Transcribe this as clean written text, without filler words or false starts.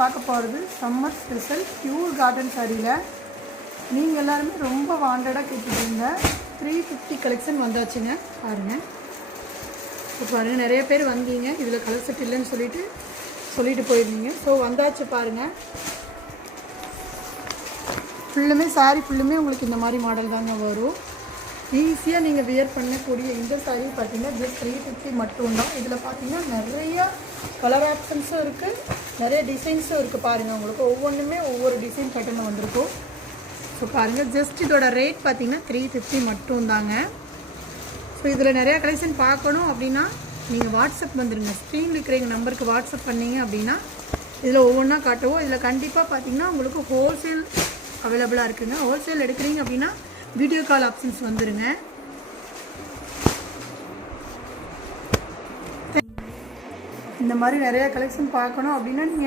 பார்க்க போகிறது summer special pure cotton சாரியில் நீங்கள் எல்லாருமே ரொம்ப வாண்டடாக கேட்டுருக்கீங்க. 350 கலெக்ஷன் வந்தாச்சுங்க. பாருங்கள், இப்போ பாருங்கள், நிறைய பேர் வந்தீங்க. இதில் கலர் செட் இல்லைன்னு சொல்லிட்டு போயிருந்தீங்க. ஸோ வந்தாச்சு பாருங்கள். ஃபுல்லுமே சாரீ ஃபுல்லுமே உங்களுக்கு இந்த மாதிரி மாடல் தாங்க வரும். ஈஸியாக நீங்கள் வியர் பண்ணக்கூடிய இந்த சாரீ பார்த்தீங்கன்னா ஜஸ்ட் 350 மட்டும்தான். இதில் பார்த்தீங்கன்னா நிறைய கலர் ஆப்ஷன்ஸும் இருக்குது, நிறைய டிசைன்ஸும் இருக்குது. பாருங்கள், உங்களுக்கு ஒவ்வொன்றுமே ஒவ்வொரு டிசைன் பேட்டர்னில் வந்திருக்கும். ஸோ பாருங்கள், ஜஸ்ட் இதோட ரேட் பார்த்தீங்கன்னா 350 மட்டும்தாங்க. ஸோ இதில் நிறையா கலெக்ஷன் பார்க்கணும் அப்படின்னா நீங்கள் வாட்ஸ்அப் வந்துடுங்க. ஸ்க்ரீனில் இருக்கிற எங்கள் நம்பருக்கு வாட்ஸ்அப் பண்ணிங்க அப்படின்னா இதில் ஒவ்வொன்றா காட்டுவோம். இதில் கண்டிப்பாக பார்த்தீங்கன்னா உங்களுக்கு ஹோல்சேல் அவைலபிளாக இருக்குங்க. ஹோல்சேல் எடுக்கிறீங்க அப்படின்னா வீடியோ கால் ஆப்ஷன்ஸ் வந்துடுங்க. இந்த மாதிரி நிறையா கலெக்ஷன் பார்க்கணும் அப்படின்னா நீங்கள்